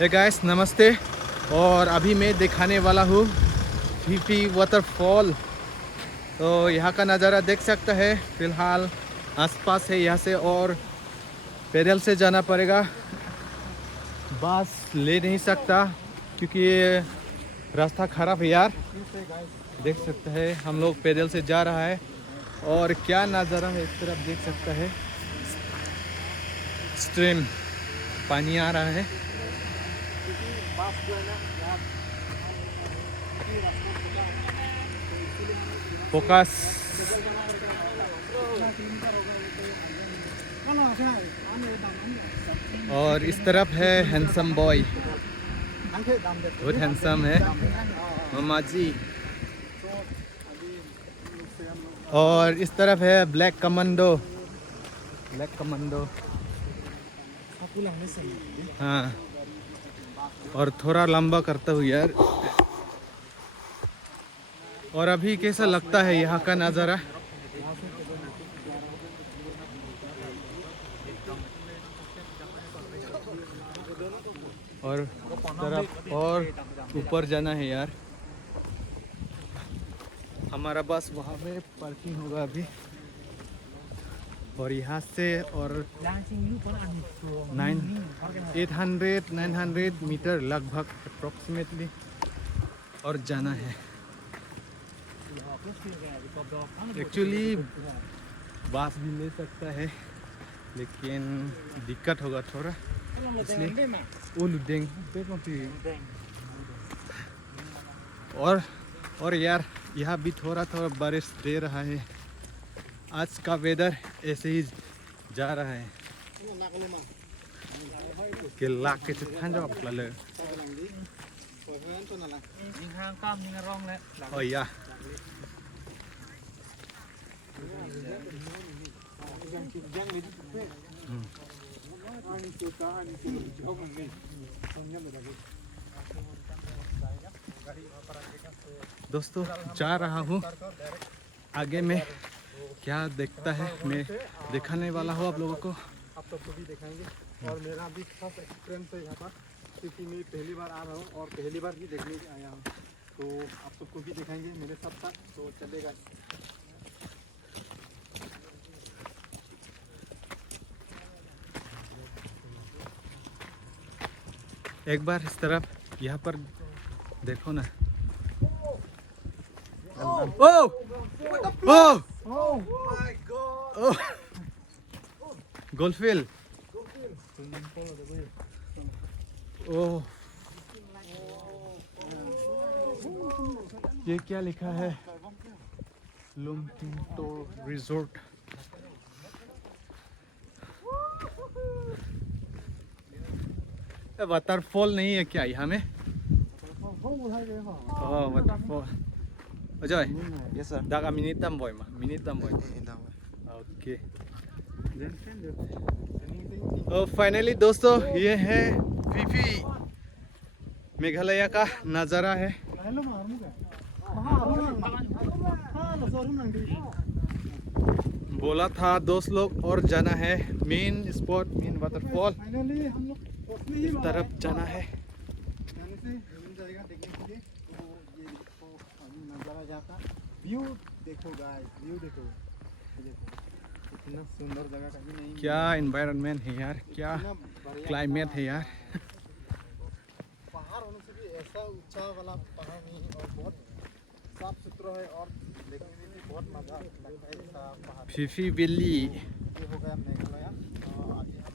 Hey guys नमस्ते। और अभी मैं दिखाने वाला हूँ फीफी वाटरफॉल। तो यहाँ का नज़ारा देख सकता है। फ़िलहाल आसपास है यहाँ से, और पैदल से जाना पड़ेगा, बस ले नहीं सकता क्योंकि ये रास्ता ख़राब है यार। देख सकते हैं हम लोग पैदल से जा रहा है, और क्या नज़ारा है इस तरफ देख सकता है। स्ट्रीम पानी आ रहा है। फोकस। और इस तरफ है हैंडसम बॉय, बहुत हैंडसम है मामा जी। और इस तरफ है ब्लैक कमांडो। ब्लैक कमांडो, हाँ। और थोड़ा लंबा करता हूँ यार। और अभी कैसा लगता है यहाँ का नज़ारा? और तरफ और ऊपर जाना है यार। हमारा बस वहाँ पे पार्किंग होगा अभी, और यहाँ से और 800-900 मीटर लगभग अप्रोक्सीमेटली और जाना है। एक्चुअली बस भी ले सकता है, लेकिन दिक्कत होगा थोड़ा, इसलिए वो लुडेंग। और यार यहाँ भी थोड़ा बारिश दे रहा है। आज का वेदर ऐसे ही जा रहा है। के लाख के चिट्ठान जब अपना ले। Oh या। दोस्तों जा रहा हूँ, आगे में क्या देखता है मैं दिखाने वाला हूँ आप लोगों को। आप सबको भी दिखाएंगे। और मेरा भी फर्स्ट एक्सपीरियंस है यहाँ पर, क्योंकि मैं पहली बार आ रहा हूँ और पहली बार भी देखने आया हूँ। तो आप सबको भी दिखाएंगे मेरे साथ साथ, तो चलेगा। एक बार इस तरफ यहाँ पर देखो ना। ओह ओह ओह गोल्डफिल। ओह, ये क्या लिखा है? लुमटिंटो रिजोर्ट। वाटरफॉल नहीं है क्या यहाँ में? Oh, waterfall. Ojoy. Yes sir. Daga minute tamboy ma. Minute tamboy. Okay. और फाइनली दोस्तों ये है फीफी मेघालय का नज़ारा है। बोला था दोस्त लोग और जाना है मेन स्पॉट, मेन वाटरफॉल इस तरफ जाना है। व्यू देखो गाइस, व्यू देखो, इतना सुंदर जगह कहीं नहीं। क्या एनवायरनमेंट है यार, क्या क्लाइमेट है यार। पहाड़ होने से भी ऐसा ऊंचा वाला पहाड़ नहीं है, और बहुत साफ सुथरा है, और देखने में भी बहुत मजा लगता है ऐसा पहाड़। Phi Phi valley. ये हो गया मेघालय, अभी हम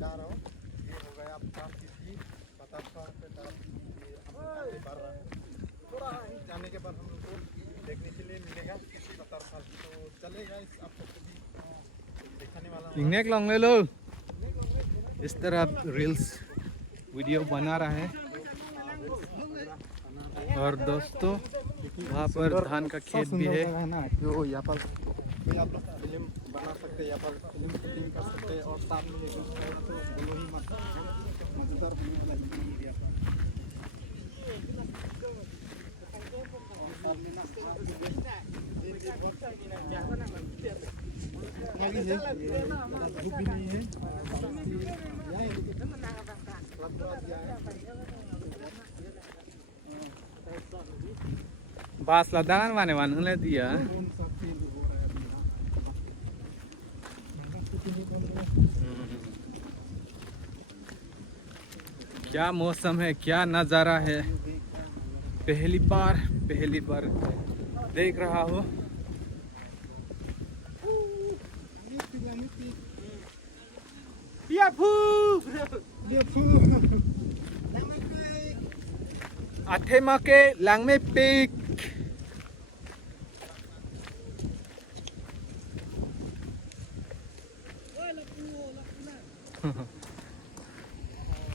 जा रहा हूँ। ये हो गया आपका फीफी वाटरफॉल पे तरफ ये हम आगे बढ़ रहे हैं। थोड़ा जाने के बाद हम लोग को देखने के लिए मिलेगा वाटरफॉल। तो चलेगा इस आप सबको भी दिखाने वाला हूँ। इन्हें लॉन्ग ले लो। इस तरह रील्स वीडियो बना रहा है। और दोस्तों वहाँ पर धान का खेत भी है ना, जो यहाँ पर आप लोग फिल्म बना सकते हैं, यहाँ पर फिल्म शूटिंग कर सकते हैं। और साथ में एक तो बोलो ही मत, मजेदार बनने वाला एरिया पर। धूप भी नहीं है, पास लादान माने वन ले दिया कौन सा फील हो रहा है अभी यहाँ? क्या मौसम है, क्या नज़ारा है। पहली बार देख रहा हूँ। Athema ke Langme Peak.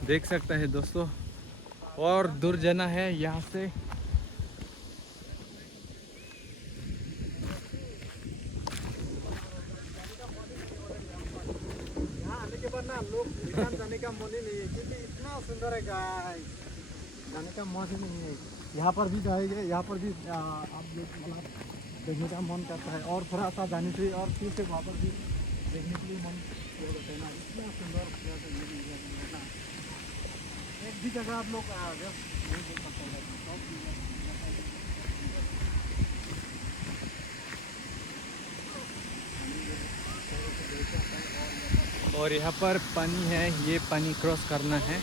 देख सकते हैं दोस्तों, और दूर जाना है यहाँ से। यहाँ आने के बाद ना लोग रिटर्न जाने का मन ही नहीं है, क्योंकि इतना सुंदर है गाइस, जाने का मन ही नहीं है। यहाँ पर भी जाएंगे, यहाँ पर भी आप लोग मतलब देखने का मन करता है, और थोड़ा सा जाने से और फिर से वापस भी देखने के लिए मन हो जाता है ना। इतना सुंदर प्लेस है ना, एक भी जगह आप लोग जस्ट नहीं देख सकते हैं। सब चीज़ें और यहाँ पर पानी है, ये पानी क्रॉस करना है।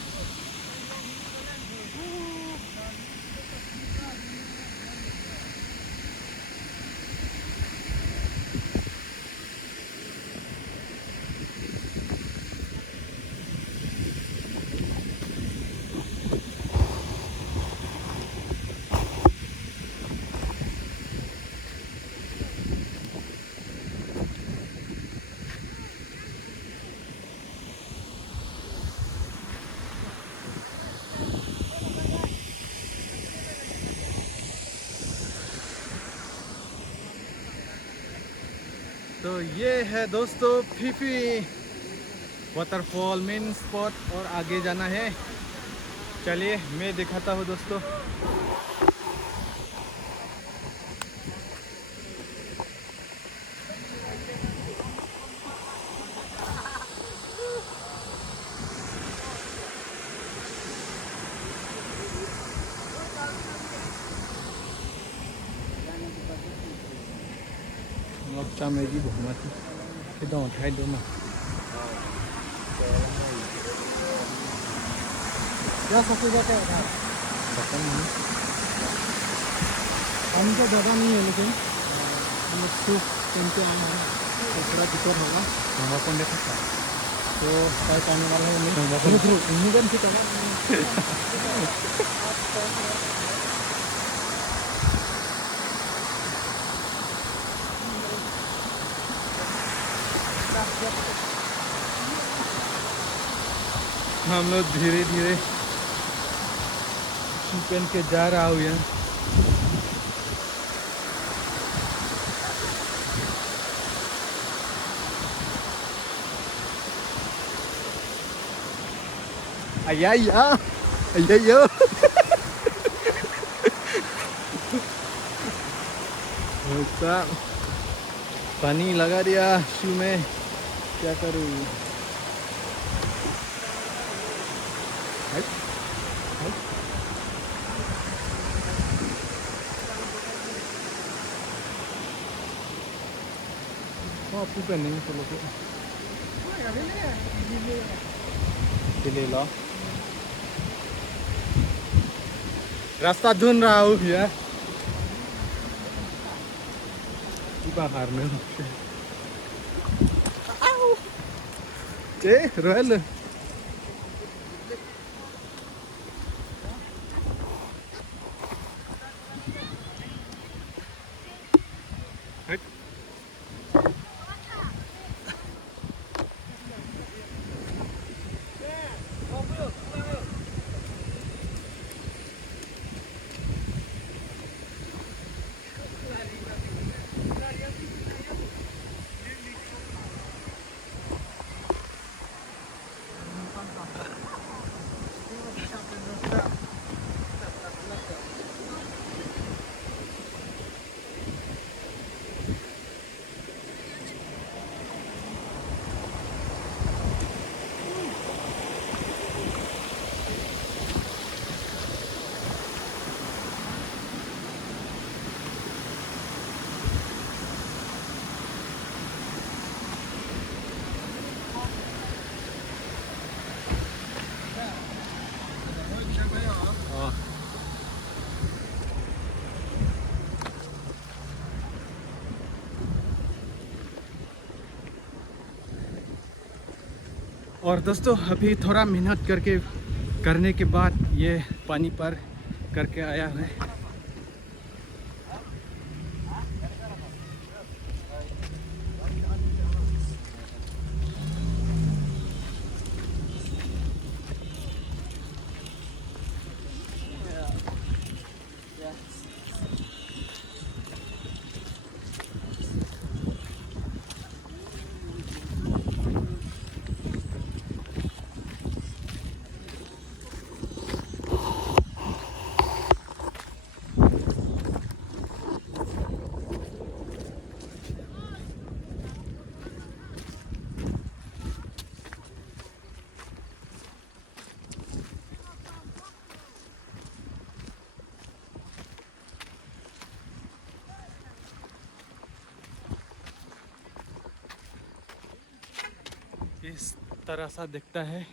तो ये है दोस्तों फीफी वाटरफॉल मेन स्पॉट, और आगे जाना है। चलिए मैं दिखाता हूँ दोस्तों। ngọc trăm này đi bộ mà cái đòn thay đứa mà क्या सबसे ज़्यादा है पता नहीं। पानी का ज़्यादा नहीं है, लेकिन हम लोग सूप पहन के आए हैं तो थोड़ा दिक्कत होगा। नंबर कौन देखा था तो शायद आने वाला है नहीं हम लोग धीरे धीरे पहन के जा रहा हूँ यहाँ। Ay, ay, ay, ay, ay, ay. ऐसा पानी लगा दिया शू में, क्या करूँ। आपको पहनेंगे चलो तो ले लो। रास्ता ढूंढ रहा हूँ यार, बाहर में रोयल और दोस्तों अभी थोड़ा मेहनत करने के बाद ये पानी पर करके आया है। इस तरह सा दिखता है।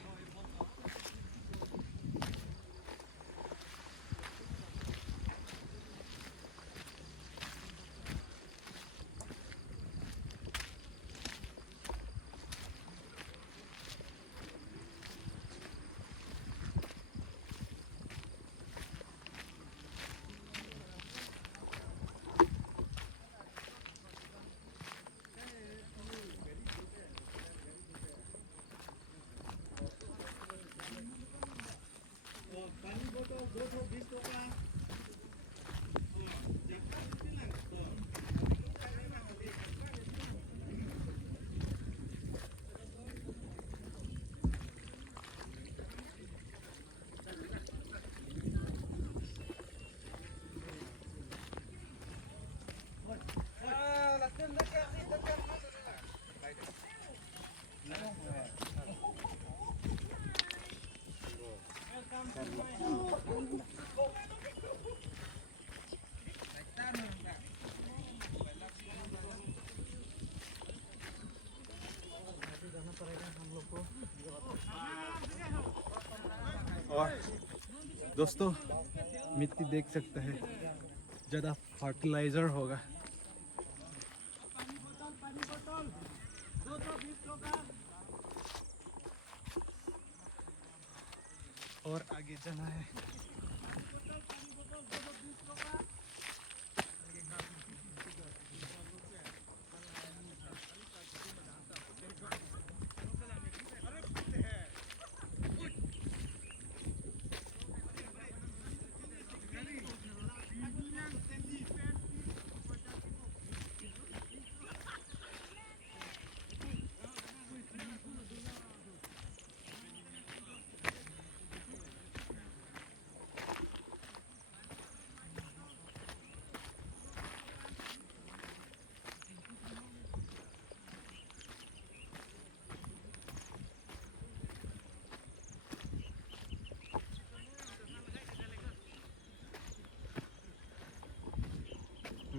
और दोस्तों मिट्टी देख सकते हैं, ज़्यादा फर्टिलाइज़र होगा। और आगे जाना है।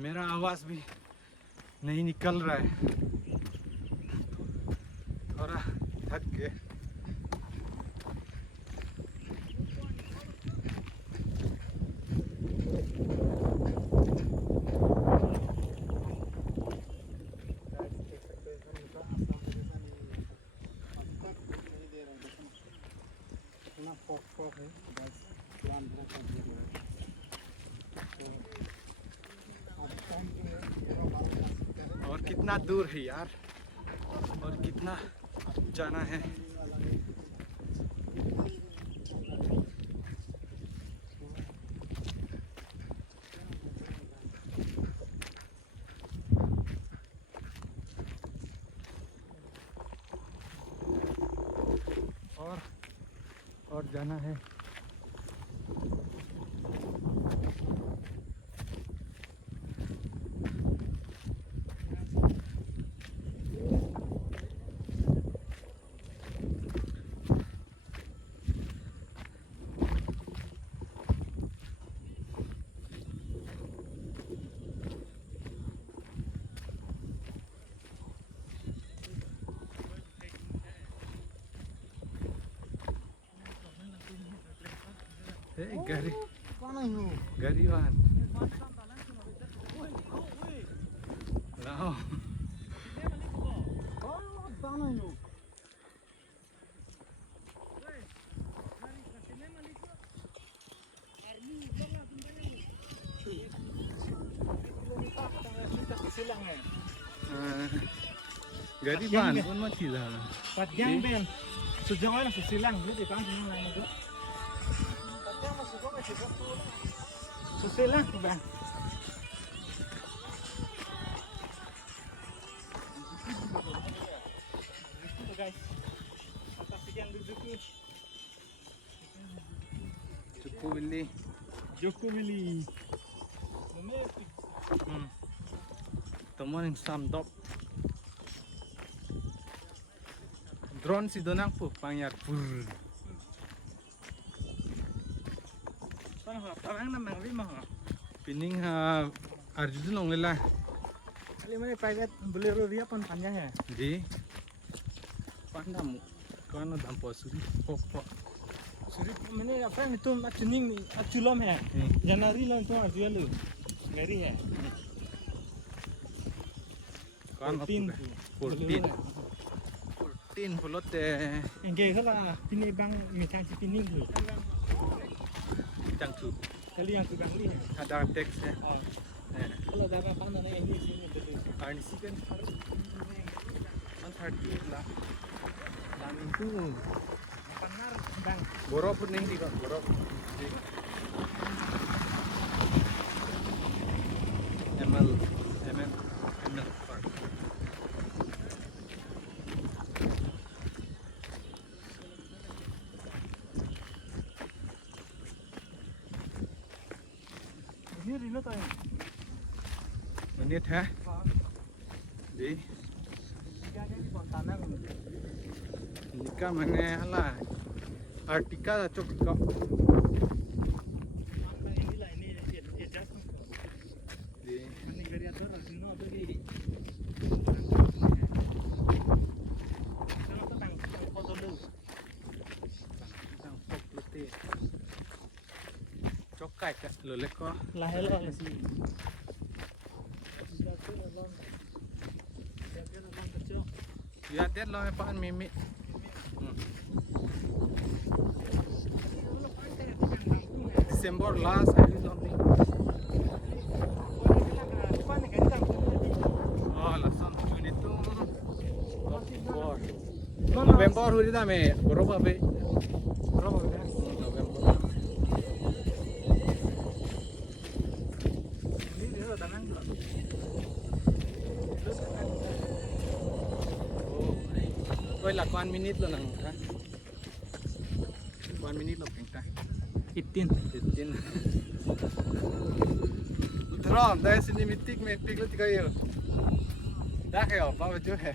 मेरा आवाज़ भी नहीं निकल रहा है, थोड़ा थक के। और कितना दूर है यार, और कितना जाना है। और जाना है। Gari, Gariwan. Lao. Gariban pun mati lah. Padang ben. Sejauh mana susilang di depan sini lain itu. Padang masuk kok masih betul. Susilang bang. Itu guys. Atas sekian rezeki. Cukup beli. Joko beli. Teman yang samdop. Drone si donang pu pangyar pur. Parang naman lima ha. Pining Arjun nong lela. Lima ni private bolero dia pun panjang ya. Di. Pandamu. Kano dampo suri popo. Suri mana apa ni tu acuning aculom ya. Januari lah tu acuan lu. Ngeri ya. Kano Tin. 14 pulot eh Engke kala pini bang mitang si pining lu. Jangsu. Kali yang tu bang ni. Ada teks eh. Kalau dah apa pang nana ini sini betul. Arnisi kan 130 lah. Lamin tu. Panar bang. Borok pun ning di kan borok. ML Park. Ini rino tu. Menit ha? Di. Jangan di tanah. Nika mana hala. Artika cok kau. Ini lah ini just. Di. Ini gari atur rino tu di. Kalau tu bang foto lu. Tang pop lete. Cok kai ka lo leko. Lahir lah si. Ya det lo me pan mimi. December last I was something. Oh, lasan June itu. November huri da me boroba be. November. Oi lah 1 minute lo nang ha. 1 minute lo pengta. 15. Drone dah sini mitik me piklo tiga yo. Dah है apa जो है.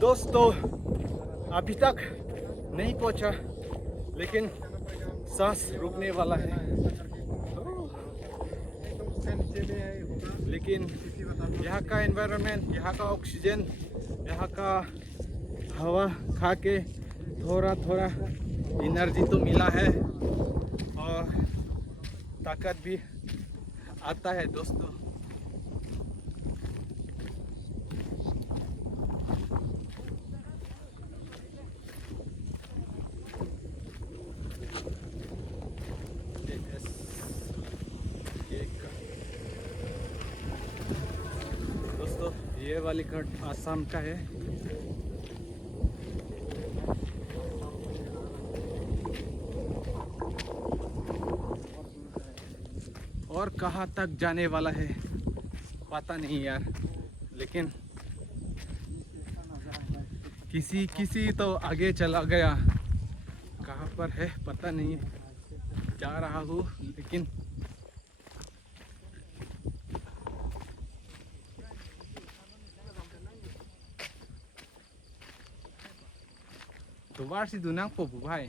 दोस्तों अभी तक नहीं पहुंचा लेकिन सांस रुकने वाला है लेकिन यहाँ का एनवायरनमेंट यहाँ का ऑक्सीजन यहाँ का हवा खा के थोड़ा थोड़ा एनर्जी तो मिला है और ताकत भी आता है दोस्तों ये वाली कट आसाम का है और कहाँ तक जाने वाला है पता नहीं यार लेकिन किसी तो आगे चला गया कहाँ पर है पता नहीं जा रहा हूँ लेकिन तो वार सी दुनांग पोपु भाई